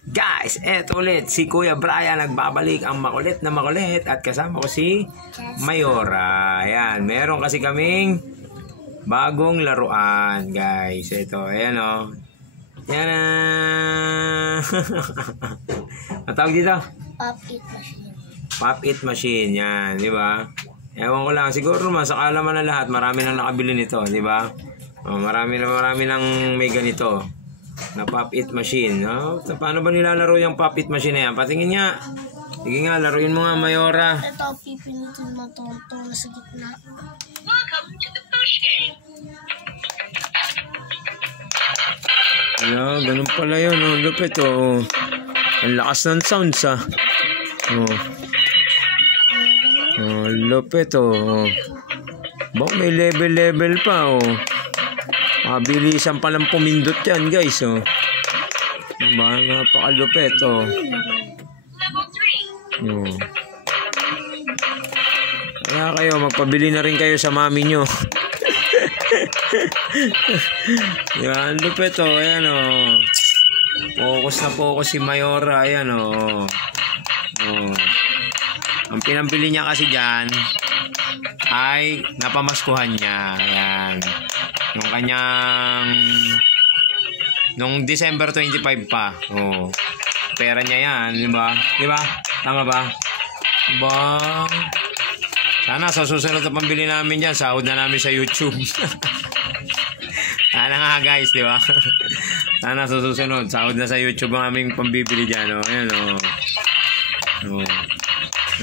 Guys, eto ulit si Kuya Brian nagbabalik ang makulit na makulit at kasama ko si Mayora. Ayan, meron kasi kaming bagong laruan, guys. Ito, ayan o. Yan na. Ang tawag dito? Pop-it machine. Pop-it machine, yan, di ba? Ewan ko lang, siguro mas akala man na lahat, marami nang nakabili nito, di ba? Marami nang may ganito na pop-it machine. Paano ba nilalaro yung pop-it machine na yan? Patingin nga. Sige nga, laruin mo nga, Mayora. Ito, pipinitin mo ito na sa gitna. Welcome to the push game. Ano, ganun pala yun. Lupit, oh. Ang lakas ng sounds, ah. Lupit, oh. Bak, may level pa, oh. Mabilisan palang pumindot yan, guys, oh. Diba? Napakalupit, oh. Oh. Kaya kayo, magpabili na rin kayo sa mami nyo. Yan, lupit, oh. Ayan, oh. Focus na focus si Mayora. Ayan, oh. Oh. Ang pinambili niya kasi dyan ay napamaskuhan niya. Ayan. Yung kanyang nung December 25 pa. Oh. Pera niya 'yan, di ba? Di ba? Tama ba? Ba. Sana sa susunod na pambili namin diyan, sahod na namin sa YouTube. Sana nga, guys, di ba? Sana sa susunod, sahod na sa YouTube ang aming pambibili diyan, oh. Ayan, oh. Oh.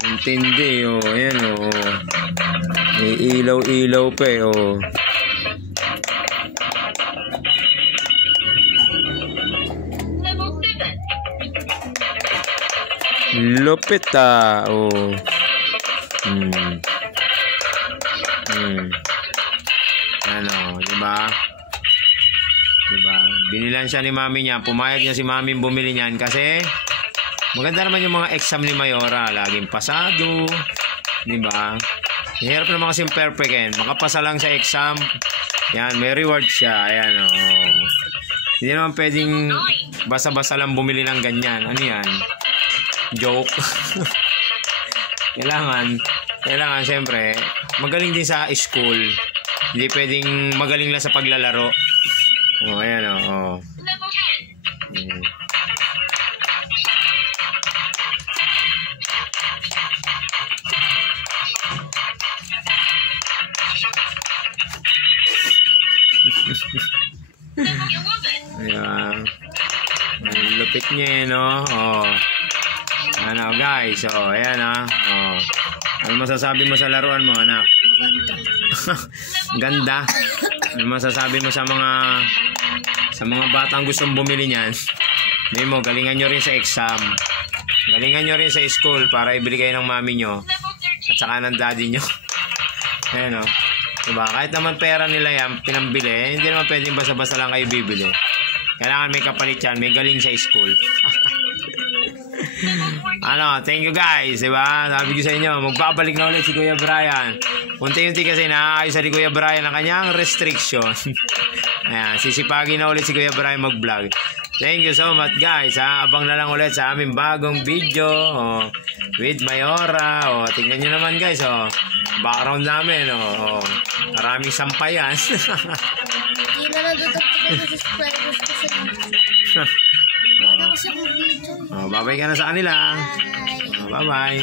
Intindi, oh. Ayan, oh. May ilaw-ilaw pa, oh. Lupit, ah. Oh. Ano, diba? Diba? Binilan siya ni mami niya. Pumayag niya si mami bumili niyan kasi maganda naman yung mga exam ni Mayora. Laging pasado. Diba? Hirap naman kasi yung perfect yan. Makapasa lang sa exam. Yan, may reward siya. Ayan, oh. Hindi naman pwedeng basa-basa lang bumili ng ganyan. Ano yan? Joke. Kailangan siyempre magaling din sa school. Hindi pwedeng magaling lang sa paglalaro. Oh, ayan, oh. Level 10. Ayan. Ang lupit niya, no? Oh. Ano, guys? Oh, ayan, ah. Oh. Ano masasabi mo sa laruan mo, anak? Ganda. Ano masasabi mo sa mga batang gustong bumili niyan? Hindi mo, galingan nyo rin sa exam. Galingan nyo rin sa school para ibili kayo ng mami nyo. At saka ng daddy nyo. Ayan, oh. Diba? Kahit naman pera nila yan, pinambili, hindi naman pwedeng basta-basta lang kayo bibili. Kailangan may kapalit yan, may galing sa school. Ano, thank you, guys, diba? Sabi ko sa inyo, magbabalik na ulit si Kuya Brian. Unti-unti kasi naayos sa Kuya Brian ang kanyang restriction. Ayan, sisipagin na ulit si Kuya Brian mag-vlog. Thank you so much, guys, ha? Abang na lang ulit sa aming bagong video, oh, with Mayora. Oh, tingnan nyo naman, guys, oh. Background namin, oh. Maraming sampayan. Hindi na natutugtog na subscribers ko sa YouTube. Wala ko sa video. Oh, bye-bye ka na sa kanila. Bye. Oh, bye-bye.